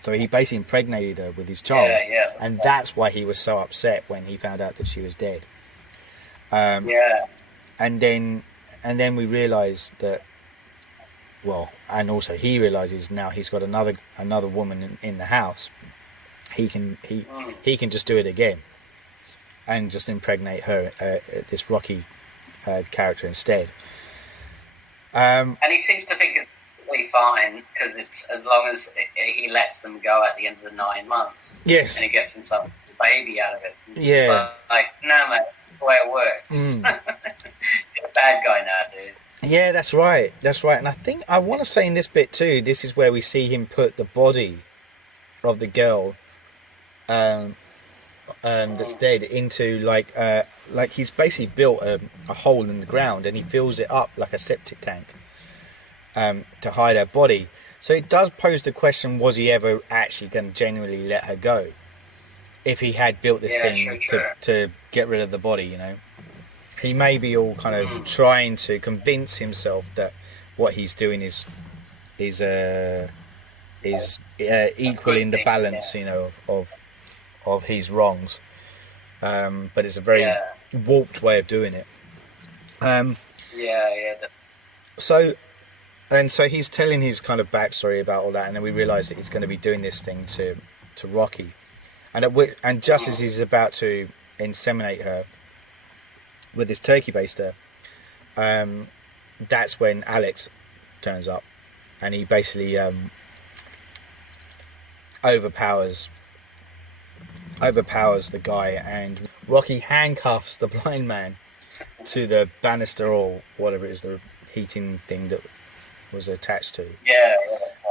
So he basically impregnated her with his child, and that's why he was so upset when he found out that she was dead. And then we realise that, and also he realises now he's got another woman in the house. He can just do it again, and just impregnate her, this Rocky character instead. And he seems to think it's fine because it's as long as he lets them go at the end of the 9 months. Yes. And he gets himself a baby out of it. It's like, no, mate, that's the way it works. You're a bad guy now, dude. Yeah, that's right. And I think I want to say in this bit too, this is where we see him put the body of the girl that's dead into like he's basically built a hole in the ground, and he fills it up like a septic tank to hide her body. So it does pose the question: was he ever actually going to genuinely let her go? If he had built this thing to get rid of the body, you know, he may be all kind of trying to convince himself that what he's doing is equaling the balance, you know, of his wrongs. But it's a very warped way of doing it. So he's telling his kind of backstory about all that, and then we realise that he's going to be doing this thing to Rocky, and just as he's about to inseminate her with this turkey baster, that's when Alex turns up, and he basically overpowers the guy, and Rocky handcuffs the blind man to the banister or whatever it is, the heating thing that was attached to.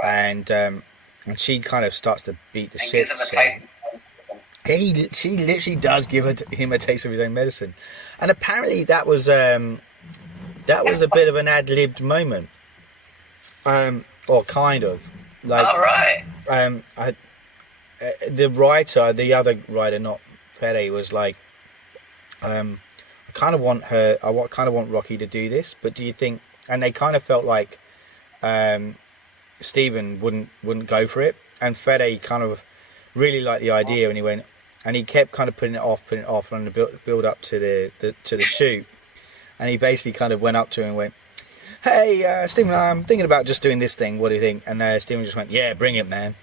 And she kind of starts to beat the shit. She literally does give him a taste of his own medicine, and apparently that was a bit of an ad-libbed moment, or kind of like. All right. The other writer, not Fede, was like, I kind of want Rocky to do this, but do you think? And they kind of felt like Stephen wouldn't go for it, and Fede kind of really liked the idea, and he went, and he kept kind of putting it off on the build up to the shoot, and he basically kind of went up to him and went, "Hey, Stephen, I'm thinking about just doing this thing. What do you think?" And Stephen just went, "Yeah, bring it, man."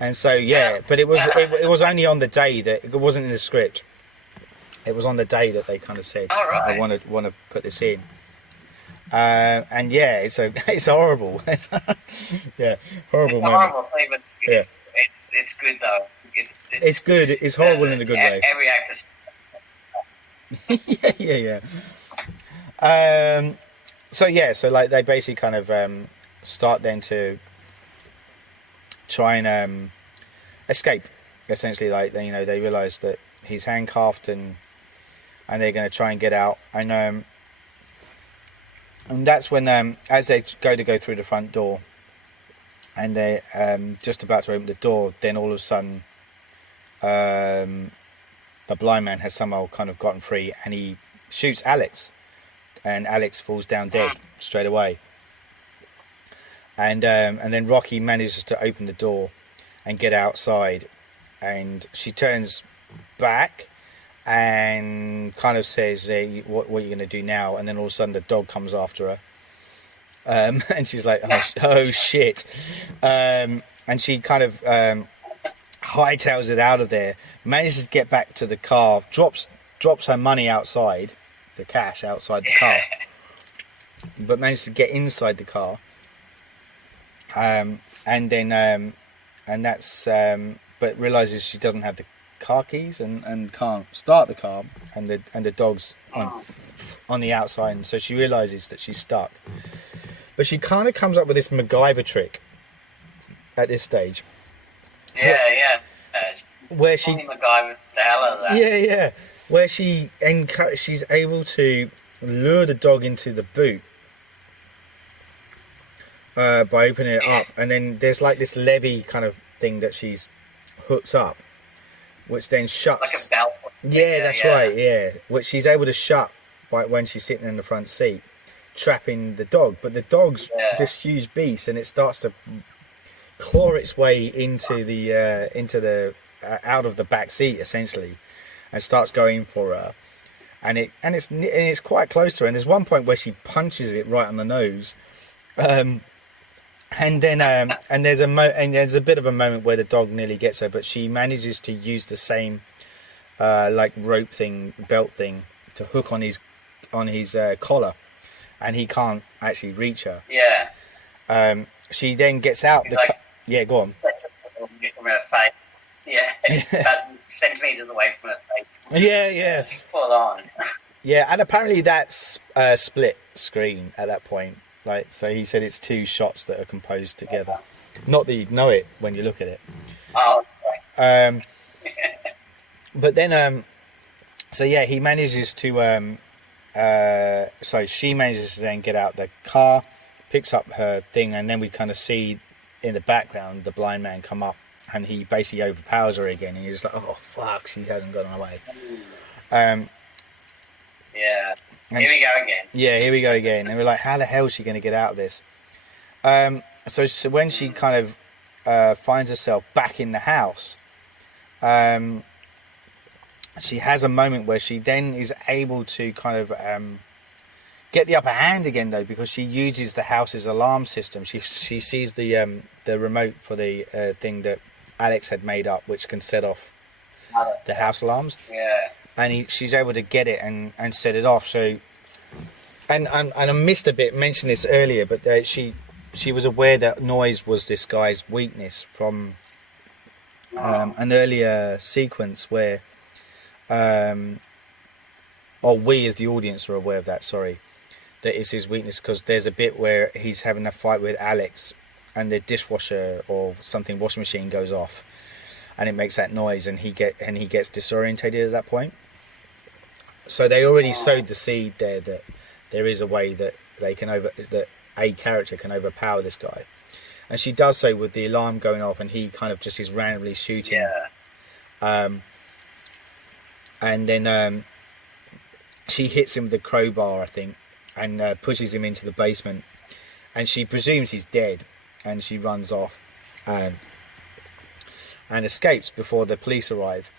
And so but it was only on the day that it wasn't in the script. It was on the day that they kind of said, "I want to put this in." And it's horrible. Horrible moment. Horrible thing, but it's good though. It's good. It's horrible in a good way. Every actor's. yeah. So like they basically kind of start then to try and escape. Essentially, like they realise that he's handcuffed and they're going to try and get out. And that's when as they go through the front door, and they're just about to open the door, then all of a sudden the blind man has somehow kind of gotten free, and he shoots Alex, and Alex falls down dead straight away. And then Rocky manages to open the door and get outside, and she turns back and kind of says, what are you going to do now? And then all of a sudden the dog comes after her, and she's like, oh shit, and she kind of hightails it out of there, manages to get back to the car, drops her money outside, the cash outside the car, but manages to get inside the car, and but realizes she doesn't have the car keys and can't start the car, and the dog's on the outside, and so she realizes that she's stuck. But she kind of comes up with this MacGyver trick at this stage. Where she MacGyver the hell out of that. Where she's able to lure the dog into the boot by opening it up, and then there's like this levy kind of thing that she's hooked up, which then shuts. Like a belt. Right. Which she's able to shut when she's sitting in the front seat, trapping the dog. But the dog's this huge beast, and it starts to claw its way into the out of the back seat essentially, and starts going for her. And it's quite close to her. And there's one point where she punches it right on the nose. And then and there's a bit of a moment where the dog nearly gets her, but she manages to use the same like rope thing, belt thing, to hook on his collar, and he can't actually reach her. She then gets out the go on. From her face. About centimeters away from her face. It's full on. And apparently that's split screen at that point. Like, so he said it's two shots that are composed together. Not that you'd know it when you look at it. But then, so yeah, he manages to, so she manages to then get out the car, picks up her thing, and then we kind of see in the background the blind man come up, and he basically overpowers her again, and you're just like, oh fuck, she hasn't gone away. Yeah. Here we go again. Yeah, here we go again. And we're like, how the hell is she going to get out of this? So when she kind of finds herself back in the house, she has a moment where she then is able to kind of get the upper hand again, though, because she uses the house's alarm system. She sees the remote for the thing that Alex had made up, which can set off the house alarms. Yeah. And she's able to get it and set it off. So, and I missed a bit, mentioned this earlier, but she was aware that noise was this guy's weakness from an earlier sequence where, or we as the audience are aware of that. Sorry, that it's his weakness, because there's a bit where he's having a fight with Alex, and the dishwasher or something washing machine goes off, and it makes that noise, and he gets disorientated at that point. So they already sowed the seed there that there is a way that that a character can overpower this guy, and she does so with the alarm going off, and he kind of just is randomly shooting. Yeah. And then she hits him with the crowbar, I think, and pushes him into the basement, and she presumes he's dead, and she runs off and escapes before the police arrive.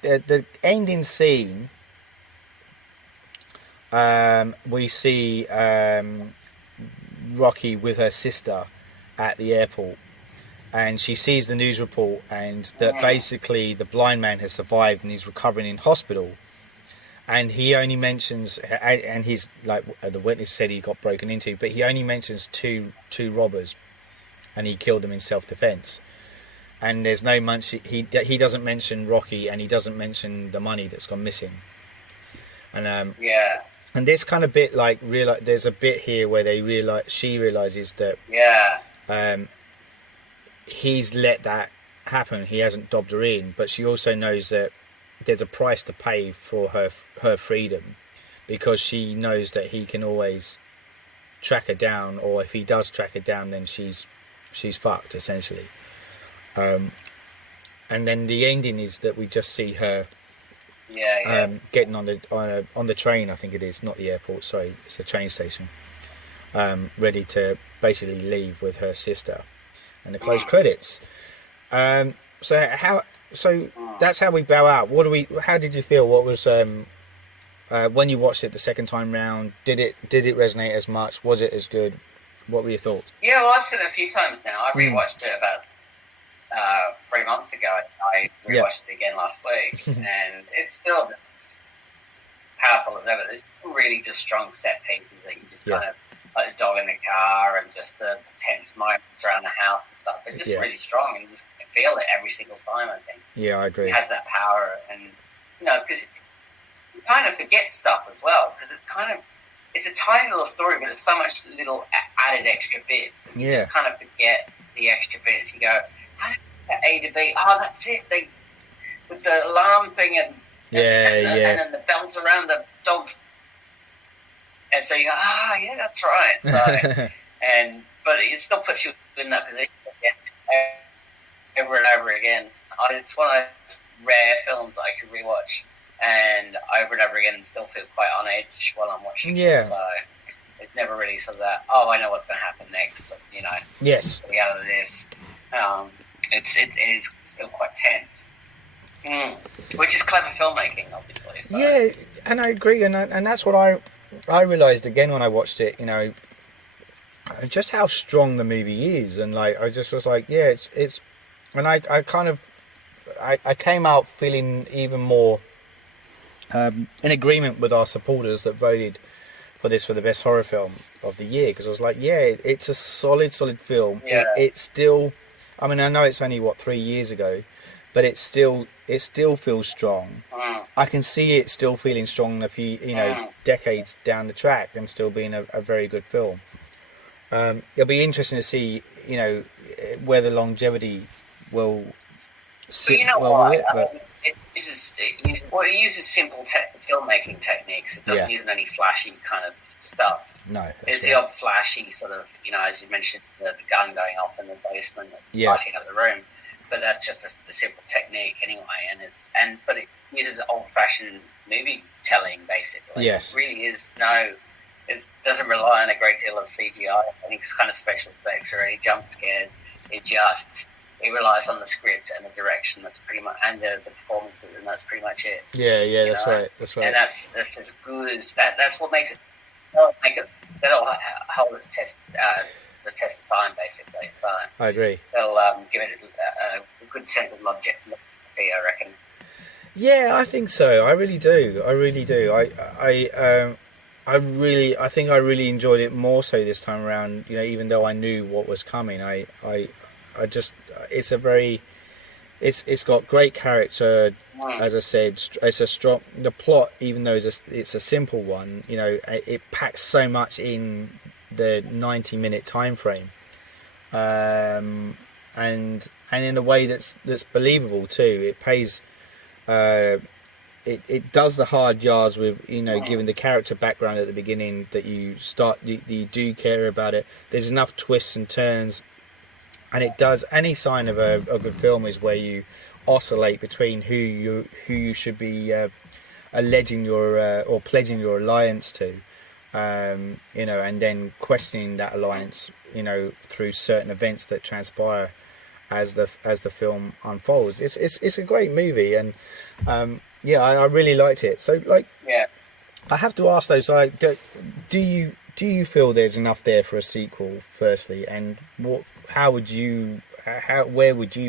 The ending scene, we see Rocky with her sister at the airport, and she sees the news report, and that basically the blind man has survived and he's recovering in hospital. And he only mentions, and he's like the witness said he got broken into, but he only mentions two robbers, and he killed them in self-defense. And there's no much, he doesn't mention Rocky, and he doesn't mention the money that's gone missing. And yeah. And this kind of bit, like, there's a bit here where she realizes that he's let that happen. He hasn't dobbed her in, but she also knows that there's a price to pay for her freedom, because she knows that he can always track her down, or if he does track her down, then she's fucked, essentially. And then the ending is that we just see her getting on the train, I think it is, not the airport, sorry, it's the train station, ready to basically leave with her sister, and the close credits. So that's how we bow out. How did you feel? What was when you watched it the second time round? Did it resonate as much? Was it as good? What were your thoughts? Yeah, well, I've seen it a few times now. I rewatched it about 3 months ago. I rewatched it again last week, and it's still as powerful as ever. There's some really just strong set pieces that you just kind of, like the dog in the car, and just the tense moments around the house and stuff. They're just really strong, and you just feel it every single time, I think. Yeah, I agree. It has that power, and, because you kind of forget stuff as well, because it's a tiny little story, but it's so much little added extra bits. And you just kind of forget the extra bits. You go, how did you get A to B? Oh, that's it. With the alarm thing and then the belt around the dog's. And so you go, yeah, that's right. So, but it still puts you in that position over and over again. It's one of those rare films I could rewatch and over and over again and still feel quite on edge while I'm watching it. So it's never really sort of that, I know what's going to happen next, Yes. Get out of this. It is still quite tense. Which is clever filmmaking, obviously. So. Yeah, and I agree, and that's what I realised again when I watched it, just how strong the movie is, and like I just was like, it's and I kind of I came out feeling even more in agreement with our supporters that voted for this for the best horror film of the year, because I was like, it's a solid film. It's still, I mean, I know it's only 3 years ago, but it still feels strong. I can see it still feeling strong a few decades down the track and still being a very good film. It'll be interesting to see where the longevity will But you know what? It uses simple filmmaking techniques. It doesn't use any flashy kind of stuff. No, there's the odd flashy sort of, as you mentioned, the gun going off in the basement, lighting up the room. But that's just a simple technique anyway, but it uses old-fashioned movie telling basically. Yes, it really is it doesn't rely on a great deal of CGI. I think it's kind of special effects or any jump scares. It relies on the script and the direction. That's pretty much, and the performances, and that's pretty much it. Yeah, that's right. That's right. And that's as good as that. That's what makes it. That'll hold its test. The test of time, basically. So I agree. They'll give it a good sense of longevity, I reckon. Yeah, I think so. I really do. I think I really enjoyed it more so this time around. Even though I knew what was coming, it's got great character. As I said, it's a strong. The plot, even though it's a simple one, it packs so much in the 90-minute time frame, and in a way that's believable too. It pays. It does the hard yards with giving the character background at the beginning that you do care about it. There's enough twists and turns, and it does. Any sign of a good film is where you oscillate between who you should be alleging or pledging your alliance to, and then questioning that alliance, through certain events that transpire as the film unfolds. It's a great movie, and I really liked it. So I have to ask though, so do you feel there's enough there for a sequel? Firstly, and where would you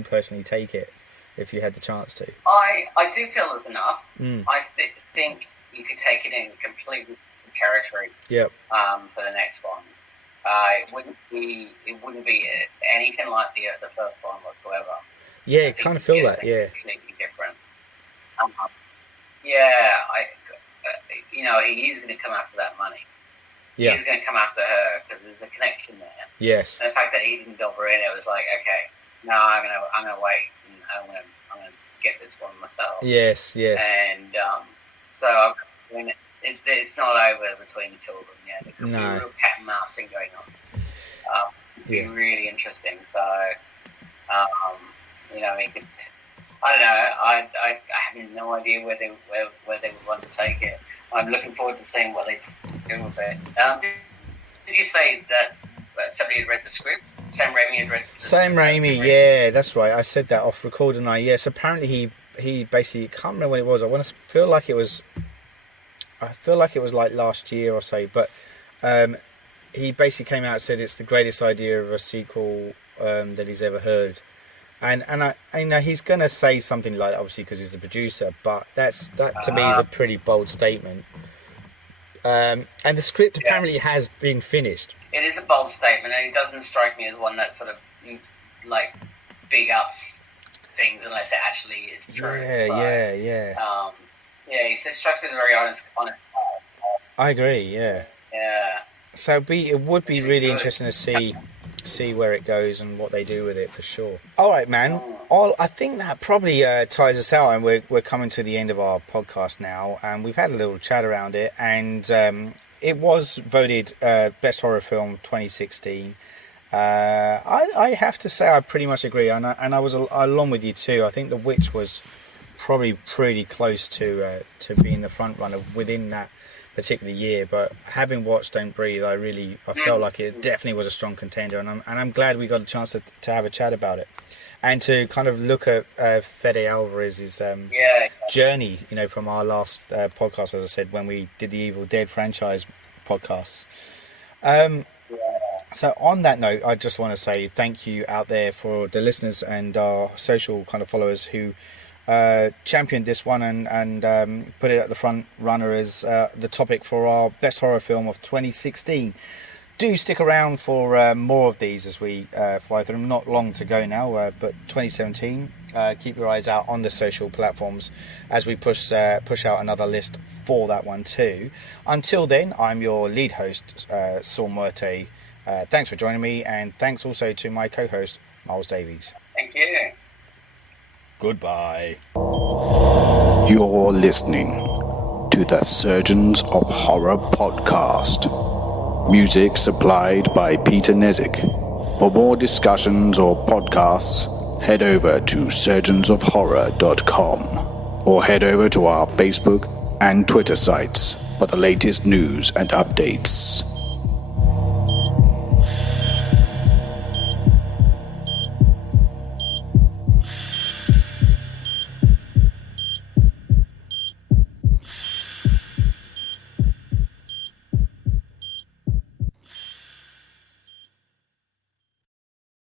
personally take it if you had the chance to? I do feel there's enough. I think you could take it in completely territory. Yep. For the next one, it wouldn't be anything like the first one whatsoever. Yeah, I kind of feel that. Yeah. Completely different. He's going to come after that money. Yeah. He's going to come after her because there's a connection there. Yes. And the fact that he didn't go for it, it was like, okay, no, I'm gonna wait, and I'm gonna get this one myself. Yes. And so it's not over between the two of them yet. There could be a real cat and mouse thing going on. It'd be really interesting. So, it could. I don't know. I have no idea where they would want to take it. I'm looking forward to seeing what they do with it. Did you say that somebody had read the script? Sam Raimi had read the script? Sam Raimi, yeah, that's right. I said that off record, and yes, apparently he basically, can't remember when it was. I feel like it was like last year or so, but he basically came out and said it's the greatest idea of a sequel that he's ever heard. And I know he's going to say something like that, obviously, because he's the producer, but that to me is a pretty bold statement. And the script apparently has been finished. It is a bold statement, and it doesn't strike me as one that sort of big ups things unless it actually is true. Yeah. It strikes me as a very honest guy. I agree. Yeah. So it would be really interesting to see where it goes and what they do with it, for sure. All right, man. I think that probably ties us out, and we're coming to the end of our podcast now, and we've had a little chat around it, and it was voted best horror film 2016. I have to say I pretty much agree, and I was along with you too. I think The Witch was probably pretty close to being the front runner within that particular year, but having watched Don't Breathe, I felt like it definitely was a strong contender, and I'm glad we got a chance to have a chat about it, and to kind of look at Fede Alverez's journey, from our last podcast, as I said, when we did the Evil Dead franchise podcasts. So on that note, I just want to say thank you out there for the listeners and our social kind of followers who championed this one and put it at the front runner as the topic for our best horror film of 2016. Do stick around for more of these as we fly through them. Not long to go now, but 2017. Keep your eyes out on the social platforms as we push out another list for that one too. Until then, I'm your lead host, Saul Muerte. Thanks for joining me, and thanks also to my co-host, Miles Davies. Thank you. Goodbye. You're listening to the Surgeons of Horror podcast. Music supplied by Peter Nezik. For more discussions or podcasts, head over to surgeonsofhorror.com or head over to our Facebook and Twitter sites for the latest news and updates.